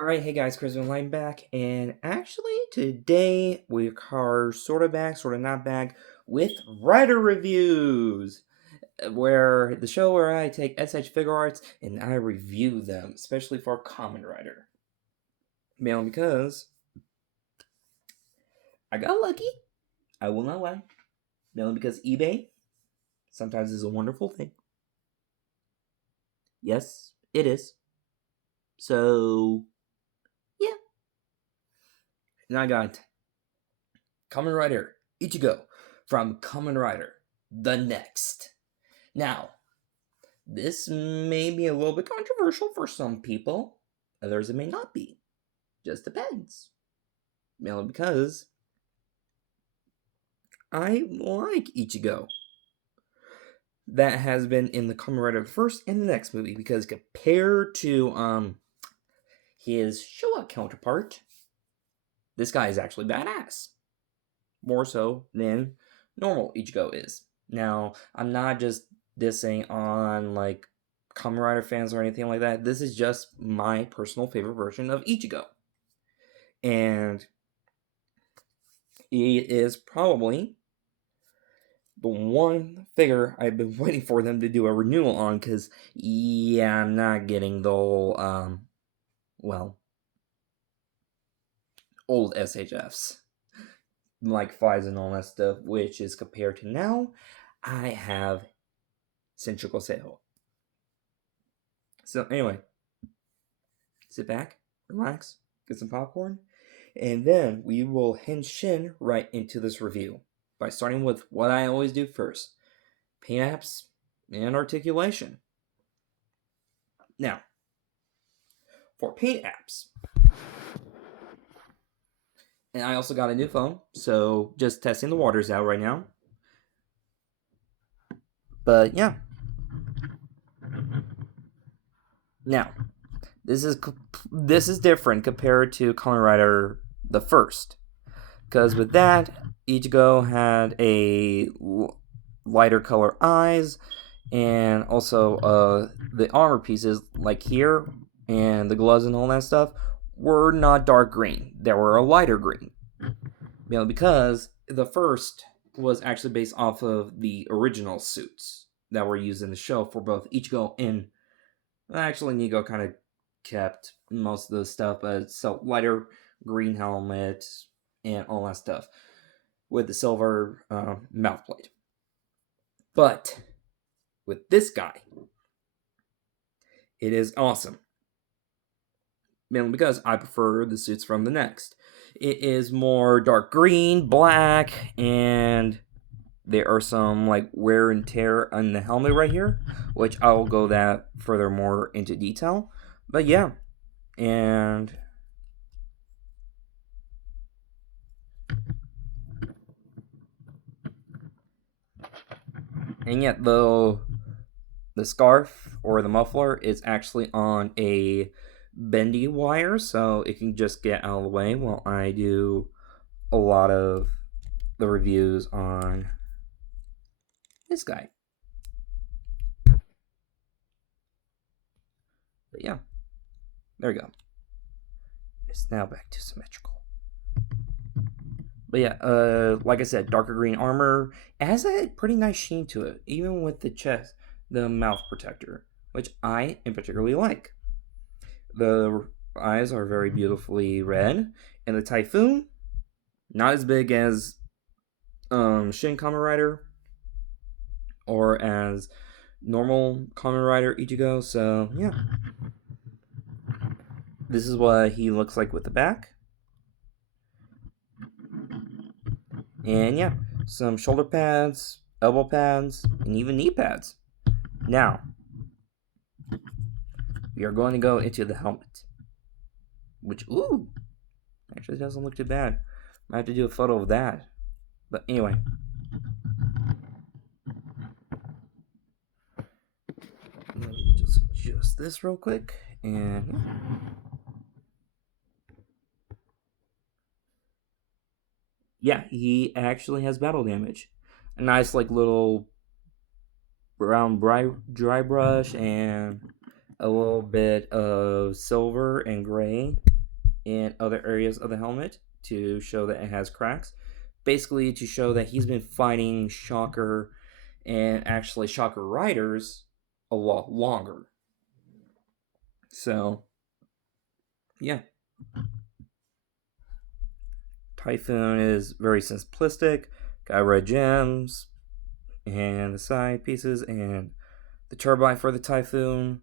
Alright, hey guys, Chris and Line back, and actually today we are sort of back, sort of not back, with writer reviews, where the show where I take SH Figuarts and I review them, especially for Kamen Rider. Mainly because I got lucky, I will not lie. Mainly because eBay sometimes is a wonderful thing. Yes, it is. So, yeah. And I got Kamen Rider Ichigo from Kamen Rider The Next. Now, this may be a little bit controversial for some people, others it may not be. Just depends. Mainly because I like Ichigo. That has been in the Kamen Rider first and the next movie because compared to his Showa counterpart, this guy is actually badass. More so than normal Ichigo is. Now, I'm not just dissing on like Kamen Rider fans or anything like that. This is just my personal favorite version of Ichigo. And he is probably the one figure I've been waiting for them to do a renewal on because, yeah, I'm not getting the whole, well, old SHFs like Fives and all that stuff, which is compared to now, I have Senchuko Seiho. So, anyway, sit back, relax, get some popcorn, and then we will henshin right into this review by starting with what I always do first, paint apps and articulation. Now, for paint apps, and I also got a new phone, so just testing the waters out right now. But yeah, now this is different compared to Kamen Rider the first, because with that, Ichigo had a lighter color eyes, and also the armor pieces like here and the gloves and all that stuff were not dark green. They were a lighter green. Because the first was actually based off of the original suits that were used in the show for both Ichigo and actually Nigo kind of kept most of the stuff, but so lighter green helmet and all that stuff with the silver mouth plate. But with this guy, it is awesome. Mainly because I prefer the suits from the next. It is more dark green, black, and there are some like wear and tear on the helmet right here, which I will go that furthermore into detail. But yeah, and yet the scarf or the muffler is actually on a bendy wire, so it can just get out of the way while I do a lot of the reviews on this guy. But yeah, there we go. It's now back to symmetrical. But yeah, like I said, darker green armor. It has a pretty nice sheen to it, even with the chest, the mouth protector, which I in particularly like. The eyes are very beautifully red, and the typhoon, not as big as Shin Kamen Rider or as normal Kamen Rider Ichigo. So yeah, this is what he looks like with the back. And yeah, some shoulder pads, elbow pads, and even knee pads. Now, we are going to go into the helmet. Which, ooh, actually doesn't look too bad. Might have to do a photo of that. But anyway. Let me just adjust this real quick. And yeah, he actually has battle damage. A nice, like, little brown dry brush and a little bit of silver and gray in other areas of the helmet to show that it has cracks. Basically, to show that he's been fighting Shocker and actually Shocker Riders a lot longer. So, yeah. Typhoon is very simplistic. Got red gems and the side pieces and the turbine for the Typhoon.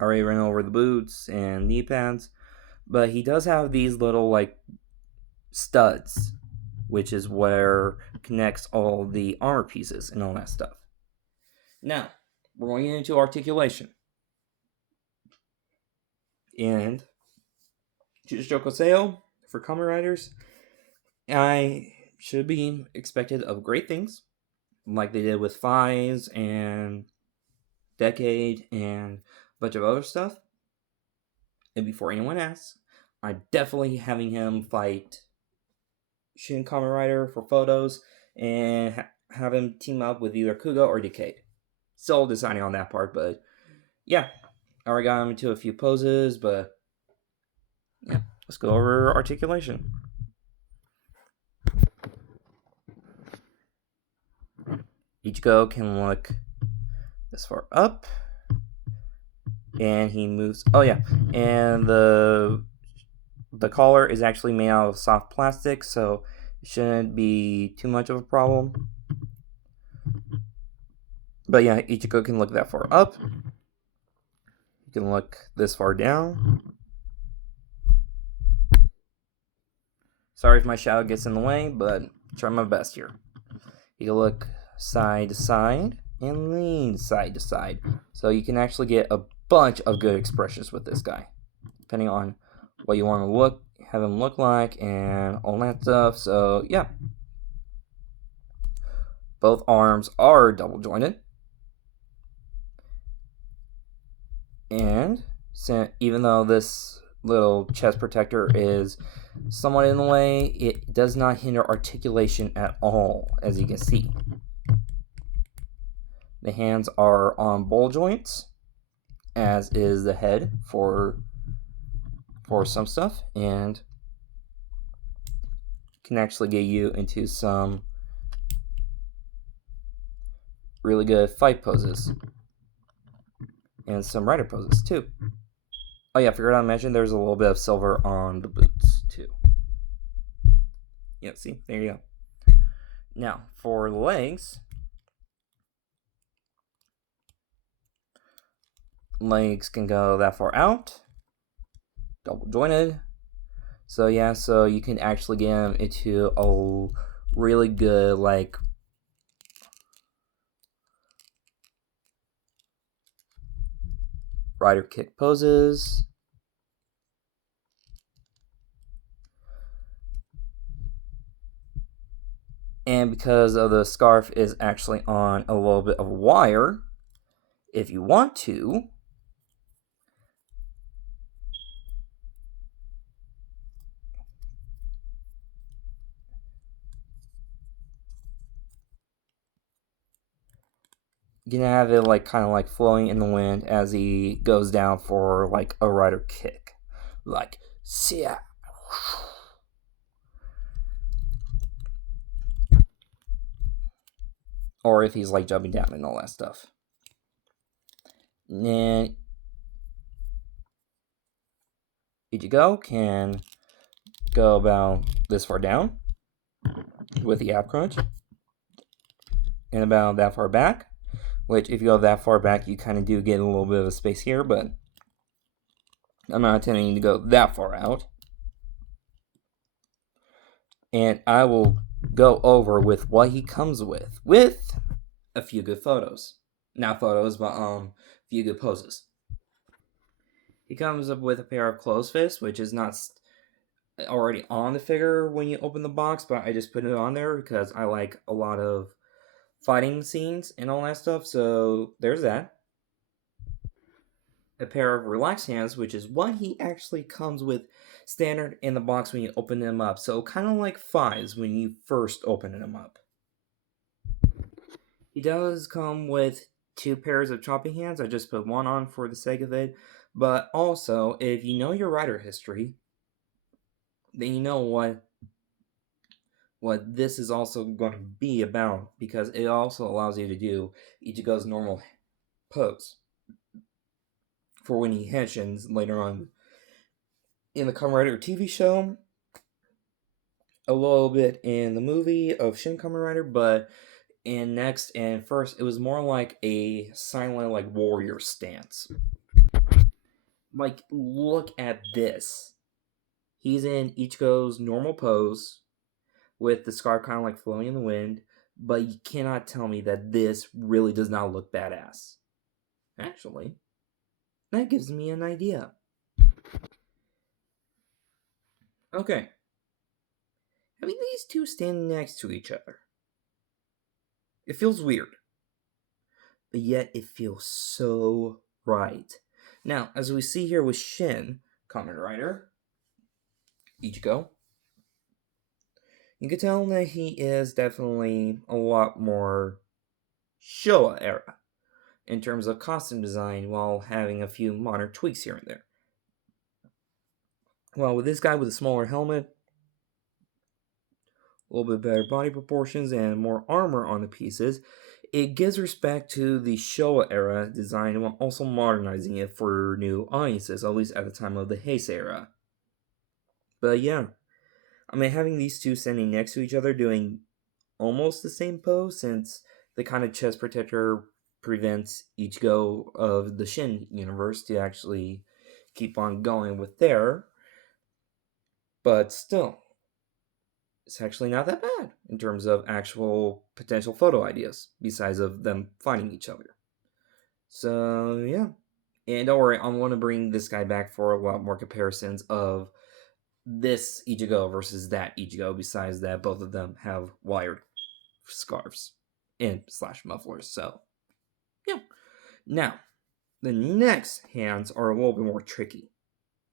Already ran over the boots and knee pads. But he does have these little like studs, which is where connects all the armor pieces and all that stuff. Now, we're going into articulation. And Jujutsu Seo for Kamen Riders, I should be expected of great things, like they did with Fies and Decade and a bunch of other stuff. And before anyone asks, I'm definitely having him fight Shin Kamen Rider for photos and have him team up with either Kuga or Decade. Still deciding on that part, but yeah, I already got him into a few poses, but yeah, let's go over articulation. Ichigo can look this far up, and he moves. Oh yeah, and the collar is actually made out of soft plastic, so it shouldn't be too much of a problem. But yeah, Ichigo can look that far up. You can look this far down. Sorry if my shadow gets in the way, but try my best here. You can look side to side and lean side to side. So you can actually get a bunch of good expressions with this guy, depending on what you want to have him look like and all that stuff. So yeah. Both arms are double jointed. And even though this little chest protector is somewhat in the way, it does not hinder articulation at all, as you can see. The hands are on ball joints, as is the head for some stuff, and can actually get you into some really good fight poses and some rider poses too. Oh yeah, I forgot to mention there's a little bit of silver on the boots too. Yeah, see, there you go. Now for the legs can go that far out, double jointed. So yeah, so you can actually get them into a really good like rider kick poses. And because of the scarf is actually on a little bit of wire, if you want to, you can have it like kind of like flowing in the wind as he goes down for like a rider kick, like see ya. Or if he's like jumping down and all that stuff. And Ichigo can go about this far down with the ab crunch, and about that far back. Which, if you go that far back, you kind of do get a little bit of a space here, but I'm not intending to go that far out. And I will go over with what he comes with a few good photos. Not photos, but a few good poses. He comes up with a pair of closed fists, which is not already on the figure when you open the box, but I just put it on there because I like a lot of fighting scenes and all that stuff, so there's that. A pair of relaxed hands, which is what he actually comes with standard in the box when you open them up, so kind of like Fies when you first open them up. He does come with two pairs of chopping hands. I just put one on for the sake of it. But also, if you know your writer history, then you know what this is also going to be about, because it also allows you to do Ichigo's normal pose for when he henshins later on in the Kamen Rider TV show, a little bit in the movie of Shin Kamen Rider, but in next and first, it was more like a silent, like, warrior stance. Like, look at this. He's in Ichigo's normal pose with the scarf kind of like flowing in the wind, but you cannot tell me that this really does not look badass. Actually, that gives me an idea. Okay, having these two standing next to each other, it feels weird, but yet it feels so right. Now, as we see here with Shin, Kamen Rider, Ichigo, you can tell that he is definitely a lot more Showa era in terms of costume design, while having a few modern tweaks here and there. Well, with this guy with a smaller helmet, a little bit better body proportions, and more armor on the pieces, it gives respect to the Showa era design while also modernizing it for new audiences, at least at the time of the Heisei era. But yeah, I mean, having these two standing next to each other doing almost the same pose, since the kind of chest protector prevents Ichigo of the Shin universe to actually keep on going with there. But still, it's actually not that bad in terms of actual potential photo ideas, besides of them fighting each other. So yeah. And don't worry, I want to bring this guy back for a lot more comparisons of this Ichigo versus that Ichigo, besides that both of them have wired scarves and slash mufflers. So yeah. Now, the next hands are a little bit more tricky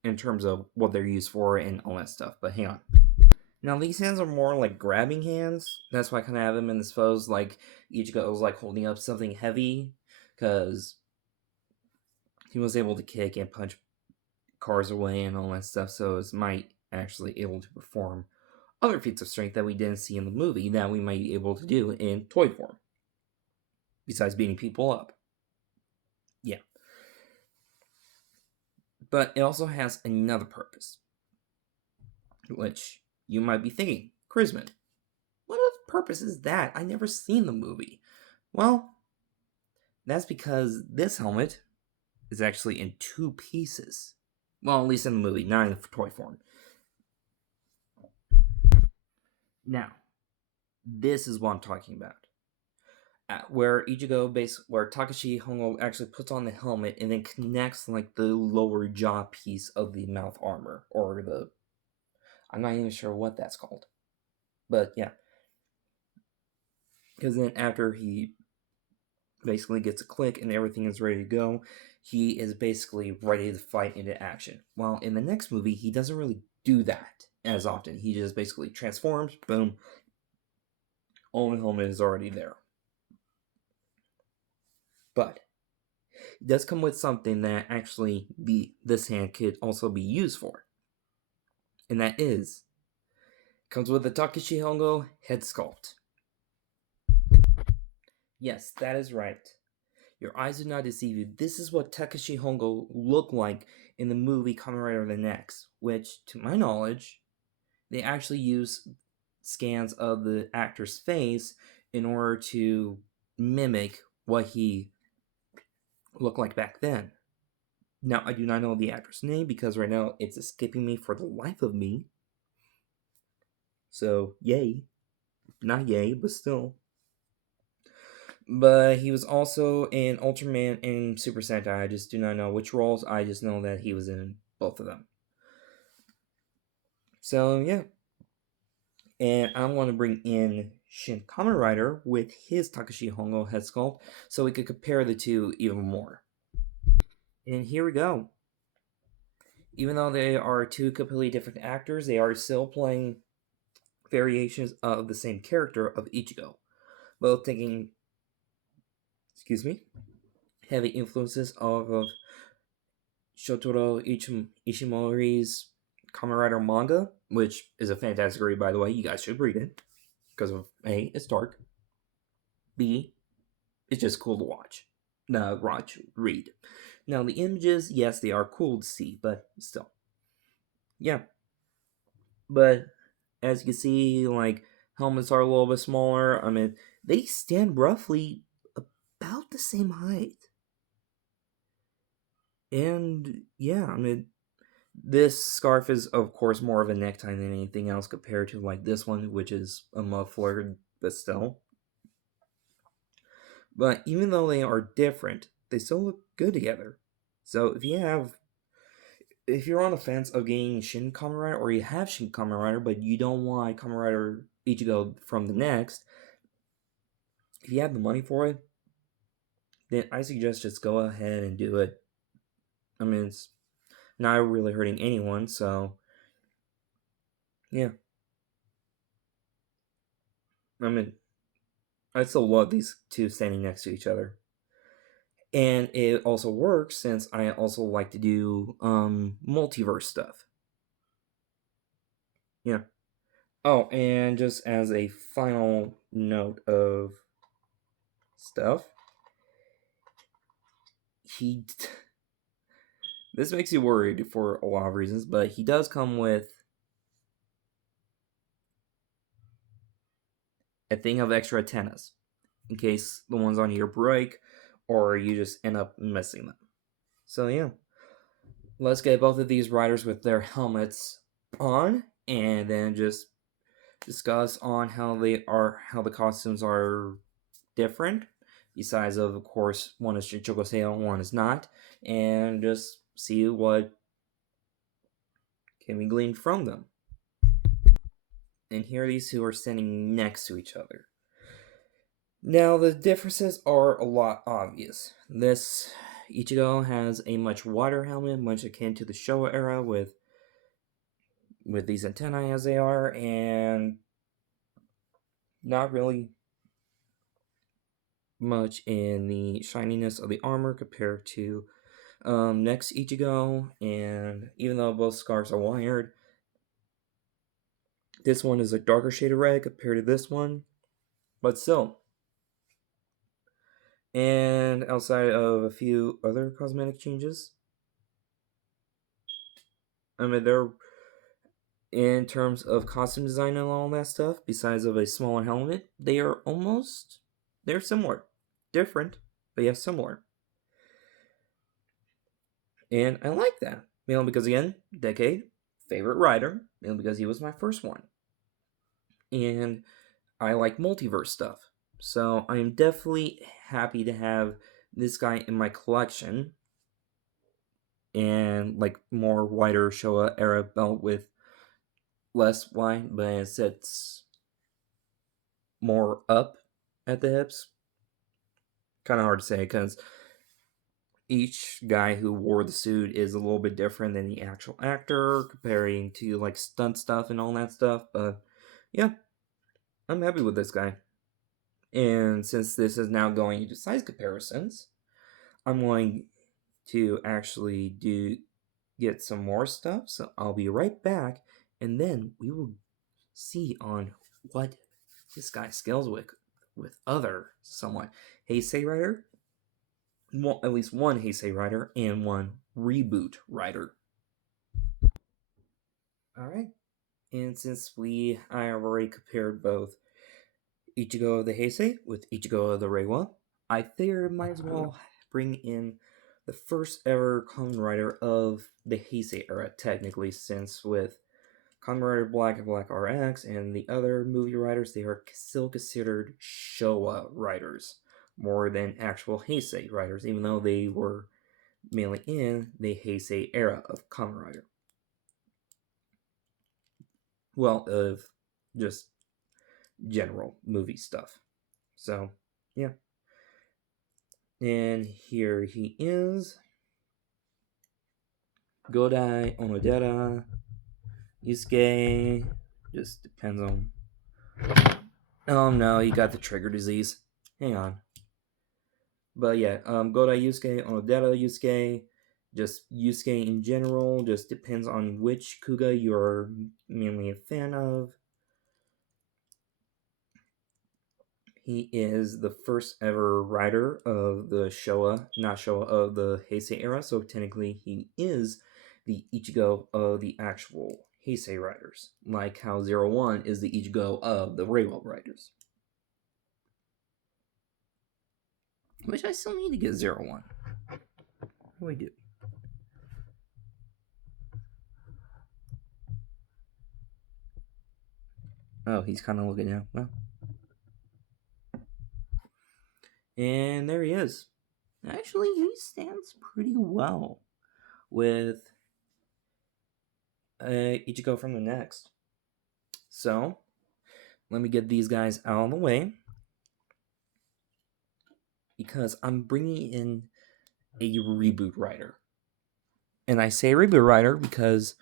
in terms of what they're used for and all that stuff, but hang on. Now these hands are more like grabbing hands. That's why I kind of have them in this pose. Like Ichigo was like holding up something heavy, because he was able to kick and punch cars away and all that stuff. So it's might actually able to perform other feats of strength that we didn't see in the movie that we might be able to do in toy form. Besides beating people up. Yeah. But it also has another purpose, which you might be thinking, Chrisman, what purpose is that? I never seen the movie. Well, that's because this helmet is actually in two pieces. Well, at least in the movie, not in the toy form. Now, this is what I'm talking about. Where where Takashi Hongo actually puts on the helmet and then connects like the lower jaw piece of the mouth armor, or I'm not even sure what that's called. But yeah. Because then after he basically gets a click and everything is ready to go, he is basically ready to fight into action. While in the next movie, he doesn't really do that as often. He just basically transforms, boom, all the helmet is already there. But it does come with something that actually this hand could also be used for. And that is, comes with the Takashi Hongo head sculpt. Yes, that is right. Your eyes do not deceive you. This is what Takashi Hongo looked like in the movie Kamen Rider the Next, which, to my knowledge, they actually use scans of the actor's face in order to mimic what he looked like back then. Now, I do not know the actor's name because right now it's escaping me for the life of me. So, yay. Not yay, but still. But he was also in Ultraman and Super Sentai. I just do not know which roles. I just know that he was in both of them. So, yeah. And I want to bring in Shin Kamen Rider with his Takashi Hongo head sculpt so we could compare the two even more. And here we go. Even though they are two completely different actors, they are still playing variations of the same character of Ichigo. Both taking excuse me, heavy influences of Shotaro Ishimori's Kamen Rider manga, which is a fantastic read, by the way. You guys should read it because of A, it's dark. B, it's just cool to watch. No, watch, read. Now the images, yes, they are cool to see, but still, yeah. But as you can see, like helmets are a little bit smaller. I mean, they stand roughly about the same height. And yeah, I mean, this scarf is, of course, more of a necktie than anything else compared to like this one, which is a muffler, but still. But even though they are different, they still look good together. So if you're on the fence of getting Shin Kamen Rider, or you have Shin Kamen Rider, but you don't want Kamen Rider Ichigo from the next, if you have the money for it, then I suggest just go ahead and do it. I mean, it's not really hurting anyone, so yeah. I mean, I still love these two standing next to each other. And it also works since I also like to do multiverse stuff. Yeah. Oh, and just as a final note of stuff, he this makes you worried for a lot of reasons, but he does come with a thing of extra antennas in case the ones on here break or you just end up missing them. So yeah, let's get both of these riders with their helmets on, and then just discuss on how the costumes are different. Besides of course, one is Shichigo Seo, one is not, and just see what can be gleaned from them. And here these two are standing next to each other. Now the differences are a lot obvious. This Ichigo has a much wider helmet, much akin to the Showa era with these antennae as they are, and not really much in the shininess of the armor compared to next Ichigo. And even though both scarves are wired, this one is a darker shade of red compared to this one, but still. And outside of a few other cosmetic changes, I mean, they're in terms of costume design and all that stuff, besides of a smaller helmet, they're similar. Different, but yeah, similar. And I like that. Because again, decade, favorite rider, because he was my first one. And I like multiverse stuff. So I'm definitely happy to have this guy in my collection. And like more wider Showa era belt with less wide, but it sits more up at the hips. Kind of hard to say because each guy who wore the suit is a little bit different than the actual actor, comparing to like stunt stuff and all that stuff. But yeah, I'm happy with this guy. And since this is now going into size comparisons, I'm going to actually get some more stuff. So I'll be right back, and then we will see on what this guy scales with other somewhat Heisei Rider, well, at least one Heisei Rider and one reboot Rider. All right, and since I have already compared both Ichigo of the Heisei with Ichigo of the Reiwa, I figured might as well bring in the first ever Kamen Rider of the Heisei era, technically, since with Kamen Rider Black and Black RX and the other movie writers, they are still considered Showa writers more than actual Heisei writers, even though they were mainly in the Heisei era of Kamen Rider. Well, of just general movie stuff. So, yeah. And here he is. Godai, Onodera, Yusuke. Just depends on. Oh no, you got the trigger disease. Hang on. But yeah, Godai Yusuke, Onodera Yusuke, just Yusuke in general, just depends on which Kuga you're mainly a fan of. He is the first ever rider of the Showa, not Showa, of the Heisei era, so technically he is the Ichigo of the actual Heisei riders, like how 01 is the Ichigo of the Reiwa riders. Which I still need to get 01. What do I do? Oh, he's kind of looking now. Well. And there he is. Actually, he stands pretty well with Ichigo from the next. So, let me get these guys out of the way. Because I'm bringing in a reboot writer. And I say reboot writer because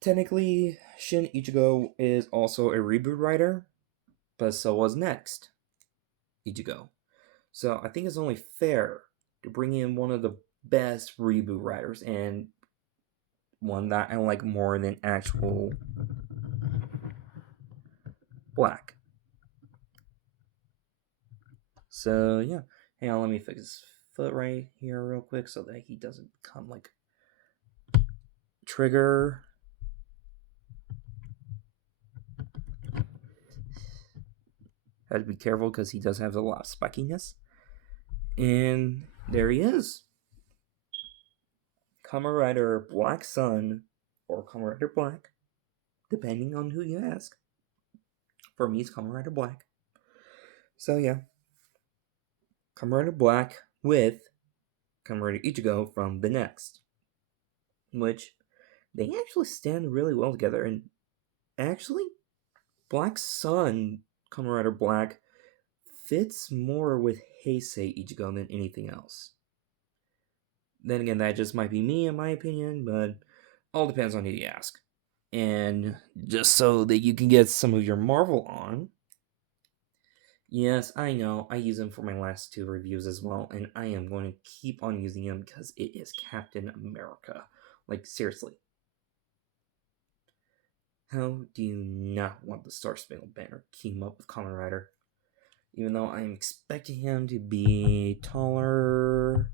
technically Shin Ichigo is also a reboot writer, but so was next Ichigo. So I think it's only fair to bring in one of the best reboot writers and one that I like more than actual Black. So yeah, hang on, let me fix his foot right here real quick so that he doesn't become like trigger. Had to be careful because he does have a lot of spikiness. And there he is. Kamen Rider Black Sun, or Kamen Rider Black, depending on who you ask. For me, it's Kamen Rider Black. So yeah, Kamen Rider Black with Kamen Rider Ichigo from the next. Which, they actually stand really well together. And actually, Black Sun, Kamen Rider Black, fits more with Heisei Ichigo than anything else. Then again, that just might be me in my opinion, but all depends on who you ask. And just so that you can get some of your Marvel on, yes, I know, I use him for my last 2 reviews as well, and I am going to keep on using him because it is Captain America. Like, seriously. How do you not want the Star Spangled Banner team up with Kamen Rider? Even though I'm expecting him to be taller.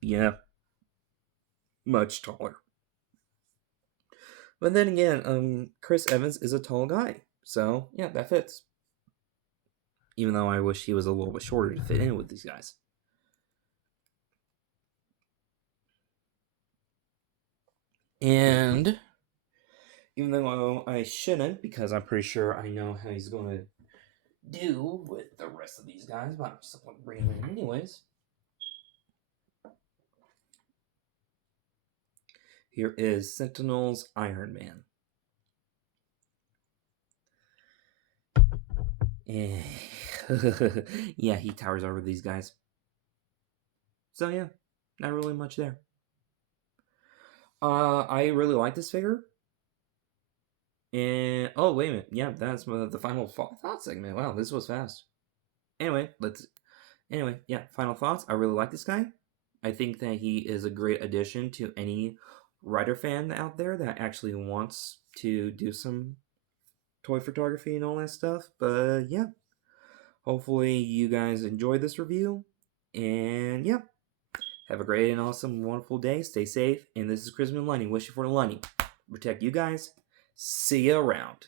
Yeah. Much taller. But then again, Chris Evans is a tall guy. So, yeah, that fits. Even though I wish he was a little bit shorter to fit in with these guys. And even though I shouldn't, because I'm pretty sure I know how he's going to do with the rest of these guys, but I'm still going to bring him in anyways. Here is Sentinel's Iron Man. Yeah, he towers over these guys. So yeah, not really much there. I really like this figure. And oh wait a minute, yeah, that's the final thought segment. Wow, this was fast. Anyway, yeah, final thoughts. I really like this guy. I think that he is a great addition to any writer fan out there that actually wants to do some toy photography and all that stuff. But yeah, hopefully you guys enjoy this review. And yeah, have a great and awesome, wonderful day. Stay safe. And this is Christmas Lightning. Wishing for the Lightning. Protect you guys. See you around.